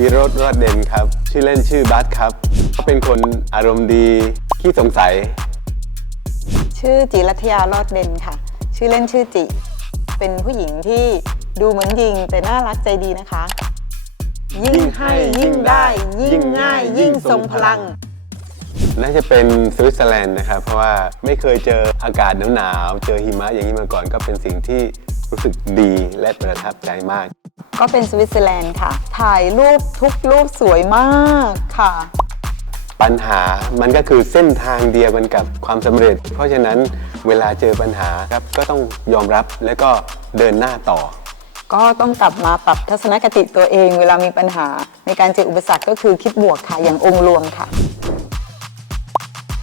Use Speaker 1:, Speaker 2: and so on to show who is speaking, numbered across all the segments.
Speaker 1: วิโรธรอดเด่นครับ ชื่อเล่นชื่อบัสครับเขาเป็นคนอารมณ์ดีขี้สงสัย
Speaker 2: ชื่อจิรัตยารอดเด่นค่ะ ชื่อเล่นชื่อจิ เป็นผู้หญิงที่ดูเหมือนยิงแต่น่ารักใจดีนะคะ ยิ่งให้ยิ่งได้ ยิ่งง่าย ยิ่งทรงพลัง
Speaker 1: น่าจะเป็นสวิตเซอร์แลนด์นะครับ เพราะว่าไม่เคยเจออากาศหนาวๆเจอหิมะอย่างนี้มาก่อนก็เป็นสิ่งที่รู้สึกดีและประทับใจมาก
Speaker 2: ก็เป็นสวิตเซอร์แลนด์ค่ะ ถ่ายรูปทุกรูปสวยมากค่ะ
Speaker 1: ปัญหามันก็คือเส้นทางเดียวกันกับความสำเร็จ เพราะฉะนั้นเวลาเจอปัญหาครับก็ต้องยอมรับแล้วก็เดินหน้าต่อ
Speaker 2: ก็ต้องกลับมาปรับทัศนคติตัวเอง เวลามีปัญหา ในการเจออุปสรรคก็คือคิดบวกค่ะอย่างองค์รวมค่ะ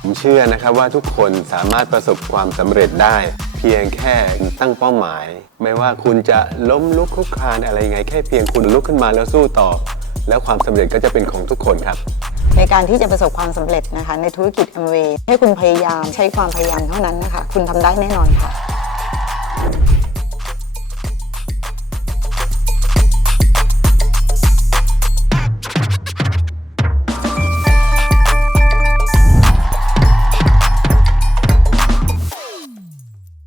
Speaker 1: ผมเชื่อนะครับว่าทุกคนสามารถประสบความสำเร็จได้เพียงแค่ตั้งเป้าหมาย ไม่ว่าคุณจะล้มลุกคลุกคลานอะไรยังไง แค่เพียงคุณลุกขึ้นมาแล้วสู้ต่อ แล้วความสำเร็จก็จะเป็นของทุกคนครับ
Speaker 2: ในการที่จะประสบความสำเร็จนะคะ ในธุรกิจ Amway ให้คุณพยายามใช้ความพยายามเท่านั้นนะคะ คุณทำได้แน่นอนค่ะ